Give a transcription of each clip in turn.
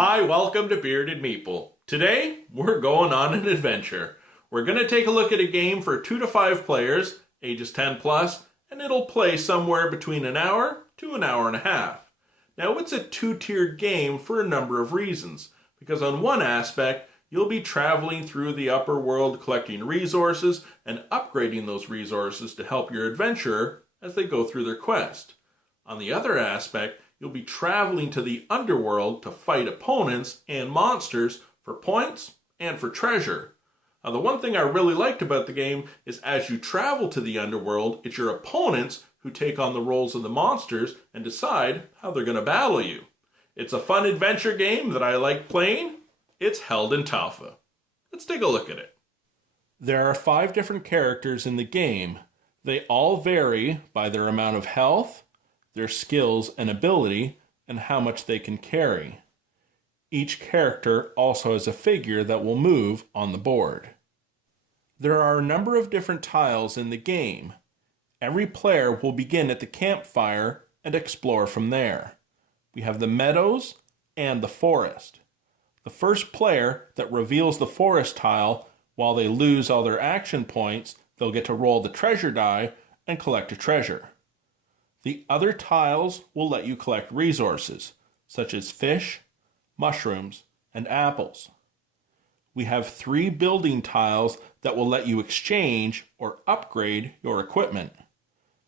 Hi, welcome to Bearded Meeple. Today, we're going on an adventure. We're going to take a look at a game for 2 to 5 players, ages 10 plus, and it'll play somewhere between an hour to an hour and a half. Now, it's a two-tiered game for a number of reasons, because on one aspect, you'll be traveling through the upper world collecting resources and upgrading those resources to help your adventurer as they go through their quest. On the other aspect, you'll be traveling to the underworld to fight opponents and monsters for points and for treasure. Now, the one thing I really liked about the game is as you travel to the underworld, it's your opponents who take on the roles of the monsters and decide how they're going to battle you. It's a fun adventure game that I like playing. It's Heldentaufe. Let's take a look at it. There are 5 different characters in the game. They all vary by their amount of health, their skills and ability, and how much they can carry. Each character also has a figure that will move on the board. There are a number of different tiles in the game. Every player will begin at the campfire and explore from there. We have the meadows and the forest. The first player that reveals the forest tile, while they lose all their action points, they'll get to roll the treasure die and collect a treasure. The other tiles will let you collect resources, such as fish, mushrooms, and apples. We have 3 building tiles that will let you exchange or upgrade your equipment.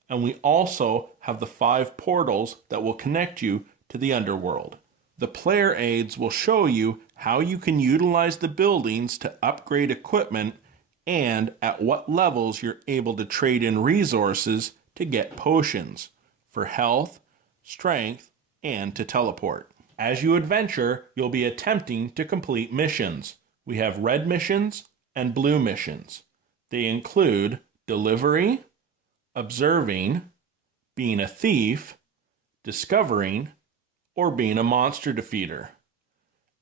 And we also have the 5 portals that will connect you to the underworld. The player aids will show you how you can utilize the buildings to upgrade equipment and at what levels you're able to trade in resources to get potions for health, strength, and to teleport. As you adventure, you'll be attempting to complete missions. We have red missions and blue missions. They include delivery, observing, being a thief, discovering, or being a monster defeater.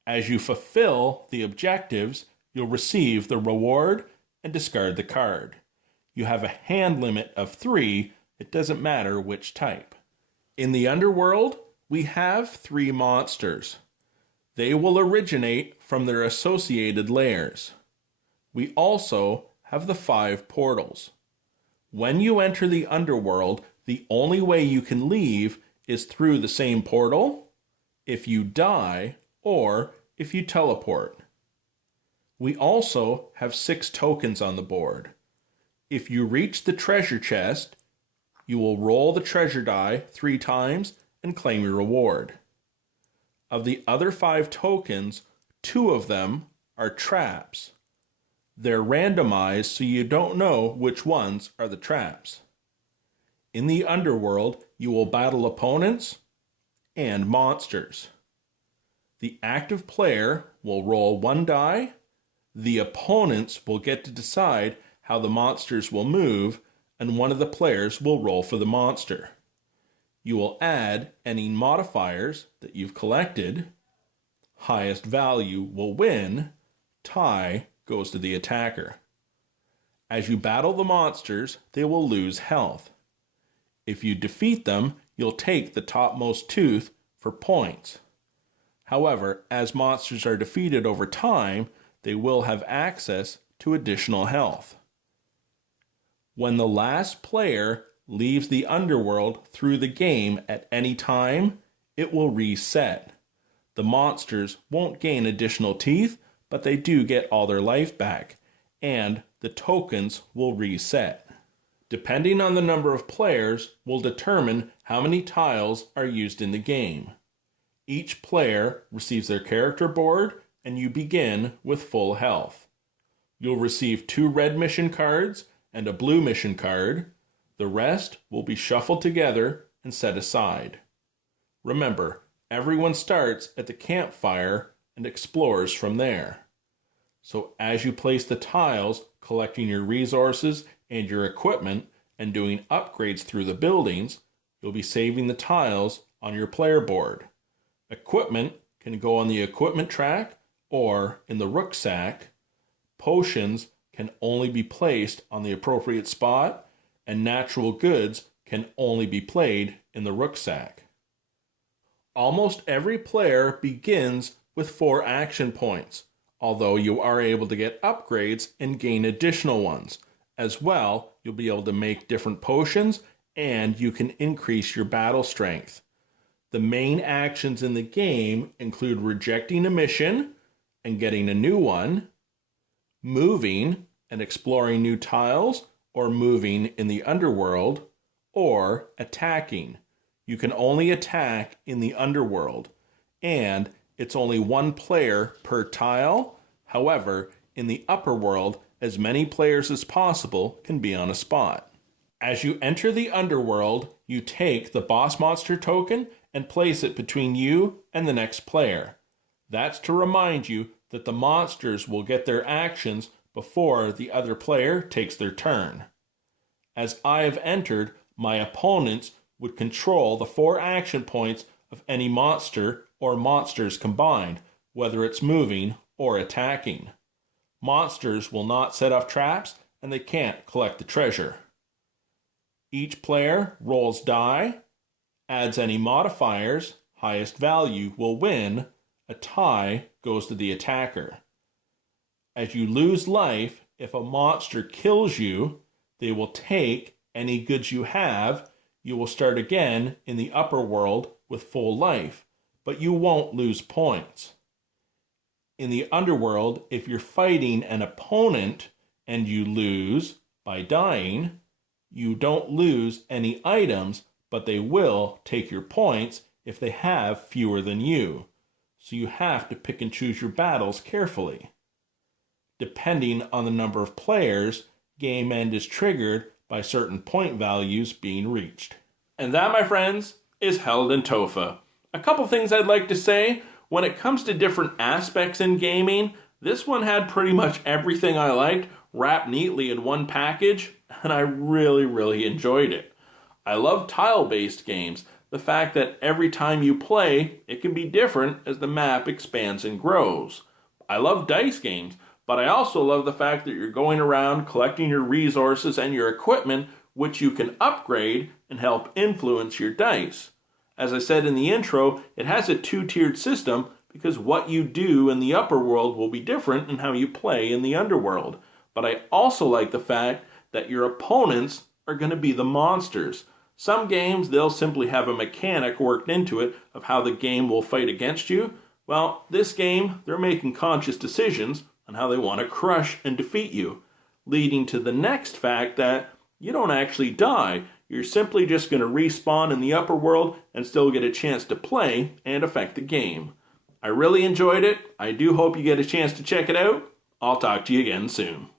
As you fulfill the objectives, you'll receive the reward and discard the card. You have a hand limit of 3. It doesn't matter which type. In the underworld, we have 3 monsters. They will originate from their associated lairs. We also have the 5 portals. When you enter the underworld, the only way you can leave is through the same portal, if you die, or if you teleport. We also have 6 tokens on the board. If you reach the treasure chest, you will roll the treasure die 3 times and claim your reward. Of the other 5 tokens, 2 of them are traps. They're randomized so you don't know which ones are the traps. In the underworld, you will battle opponents and monsters. The active player will roll 1 die. The opponents will get to decide how the monsters will move, and one of the players will roll for the monster. You will add any modifiers that you've collected. Highest value will win. Tie goes to the attacker. As you battle the monsters, they will lose health. If you defeat them, you'll take the topmost tooth for points. However, as monsters are defeated over time, they will have access to additional health. When the last player leaves the underworld through the game at any time, it will reset. The monsters won't gain additional teeth, but they do get all their life back, and the tokens will reset. Depending on the number of players will determine how many tiles are used in the game. Each player receives their character board, and you begin with full health. You'll receive 2 red mission cards and a blue mission card. The rest will be shuffled together and set aside. Remember, everyone starts at the campfire and explores from there. So as you place the tiles, collecting your resources and your equipment and doing upgrades through the buildings, you'll be saving the tiles on your player board. Equipment can go on the equipment track or in the rucksack. Potions can only be placed on the appropriate spot, and natural goods can only be played in the rucksack. Almost every player begins with 4 action points, although you are able to get upgrades and gain additional ones. As well, you'll be able to make different potions and you can increase your battle strength. The main actions in the game include rejecting a mission and getting a new one, moving and exploring new tiles or moving in the underworld, or attacking. You can only attack in the underworld, and it's only 1 player per tile. However, in the upper world, as many players as possible can be on a spot. As you enter the underworld, you take the boss monster token and place it between you and the next player. That's to remind you that the monsters will get their actions before the other player takes their turn. As I have entered, my opponents would control the 4 action points of any monster or monsters combined, whether it's moving or attacking. Monsters will not set off traps and they can't collect the treasure. Each player rolls die, adds any modifiers, highest value will win, a tie goes to the attacker. As you lose life, if a monster kills you, they will take any goods you have. You will start again in the upper world with full life, but you won't lose points. In the underworld, if you're fighting an opponent and you lose by dying, you don't lose any items, but they will take your points if they have fewer than you. So you have to pick and choose your battles carefully. Depending on the number of players, game end is triggered by certain point values being reached. And that, my friends, is Heldentaufe. A couple things I'd like to say. When it comes to different aspects in gaming, this one had pretty much everything I liked wrapped neatly in one package, and I really enjoyed it. I love tile-based games. The fact that every time you play, it can be different as the map expands and grows. I love dice games, but I also love the fact that you're going around collecting your resources and your equipment, which you can upgrade and help influence your dice. As I said in the intro, it has a 2-tiered system because what you do in the upper world will be different than how you play in the underworld. But I also like the fact that your opponents are going to be the monsters. Some games, they'll simply have a mechanic worked into it of how the game will fight against you. Well, this game, they're making conscious decisions on how they want to crush and defeat you, leading to the next fact that you don't actually die. You're simply just going to respawn in the upper world and still get a chance to play and affect the game. I really enjoyed it. I do hope you get a chance to check it out. I'll talk to you again soon.